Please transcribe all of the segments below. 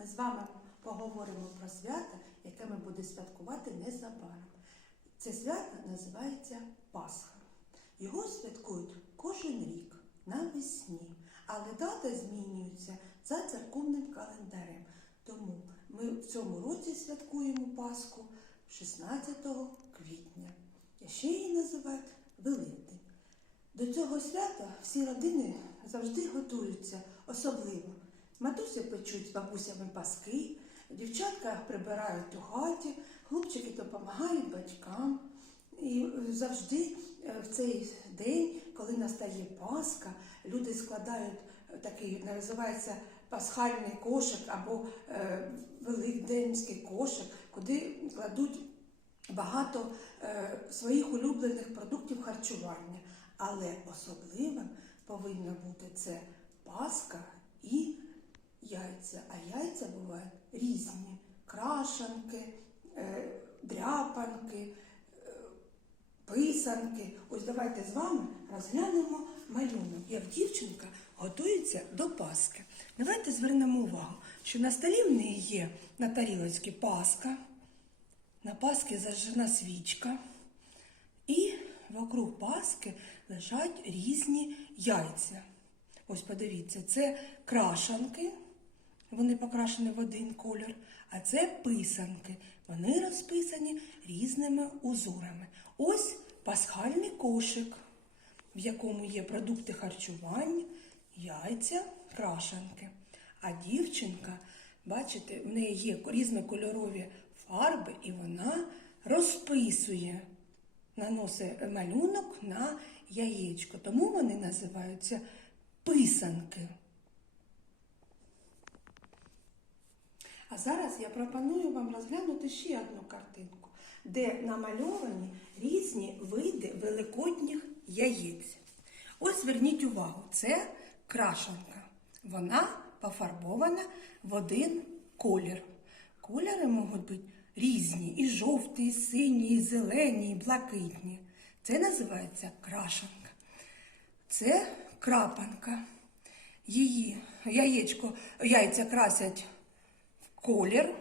ми з вами поговоримо про свято, яке ми будемо святкувати незабаром. Це свято називається Пасха. Його святкують кожен рік навесні, але дата змінюється за церковним календарем. Тому ми в цьому році святкуємо Пасху 16 квітня. Ще її називають Великдень. До цього свята всі родини завжди готуються особливо. Матусі печуть з бабусями паски, дівчатка прибирають у хаті, хлопчики допомагають батькам. І завжди е, в цей день, коли настає Пасха, люди складають е, такий, називається пасхальний кошик або е, великденський кошик, куди кладуть багато е, своїх улюблених продуктів харчування. Але особливим повинно бути це паска і яйця. А яйця бувають різні: крашанки, е, дряпанки, е, писанки. Ось давайте з вами розглянемо малюнок, як дівчинка готується до Паски. Давайте звернемо увагу, що на столі в неї є на тарілочці паска, на паски зажжена свічка. І вокруг паски лежать різні яйця. Ось подивіться, це крашанки, вони покрашені в один колір, а це писанки. Вони розписані різними узорами. Ось пасхальний кошик, в якому є продукти харчування, яйця, крашанки. А дівчинка, бачите, в неї є різнокольорові фарби, і вона розписує наносить малюнок на яєчко. Тому вони називаються писанки. А зараз я пропоную вам розглянути ще одну картинку, де намальовані різні види великодніх яєць. Ось зверніть увагу, це крашанка. Вона пофарбована в один колір. Кольори можуть бути різні, і жовті, і сині, і зелені, і блакитні. Це називається крашанка. Це крапанка. Її яєчко, яйця красять колір,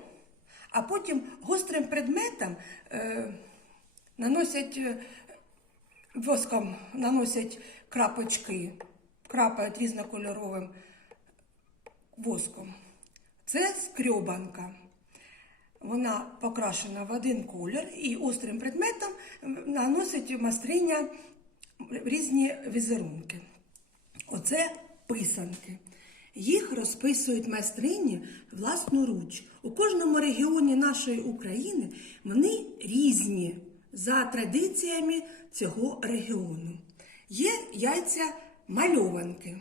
а потім гострим предметом е, наносять е, воском наносять крапочки, крапають різнокольоровим воском. Це скрьобанка. Вона покрашена в один колір і острим предметом наносить майстриня різні візерунки. Оце писанки. Їх розписують майстрині власноруч. У кожному регіоні нашої України вони різні за традиціями цього регіону. Є яйця мальованки.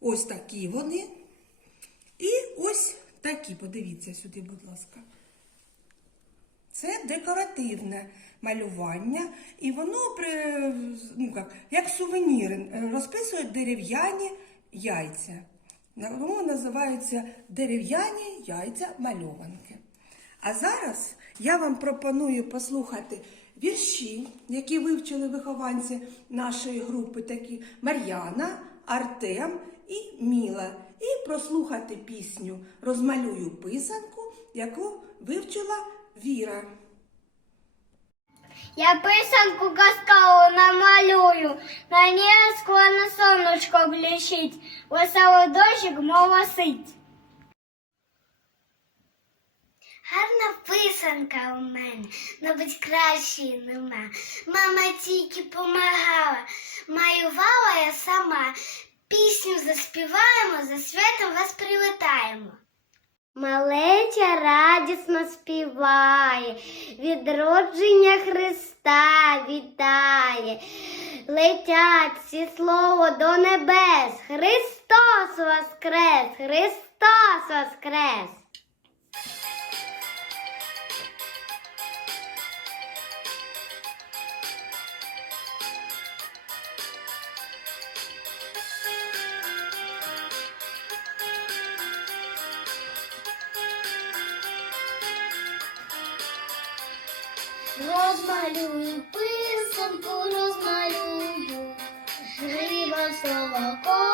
Ось такі вони. І ось такі, подивіться сюди, будь ласка. Це декоративне малювання, і воно при, ну, як, як сувенір розписують дерев'яні яйця. Тому називаються дерев'яні яйця мальованки. А зараз я вам пропоную послухати вірші, які вивчили вихованці нашої групи, такі Мар'яна, Артем і Міла. І прослухати пісню Розмалюю писанку, яку вивчила Віра. Я писанку казкаву намалюю, на ній склоне сонечко блищить, веселий дощик мовосить. Гарна писанка у мене, мабуть, кращої нема. Мама тільки помагала, малювала я сама. Пісню заспіваємо, за святом вас привітаємо. Малеча радісно співає, відродження Христа вітає, летять всі слово до небес. Христос воскрес! Христос воскрес! Розмалюю писанку, розмалюй, гріба слова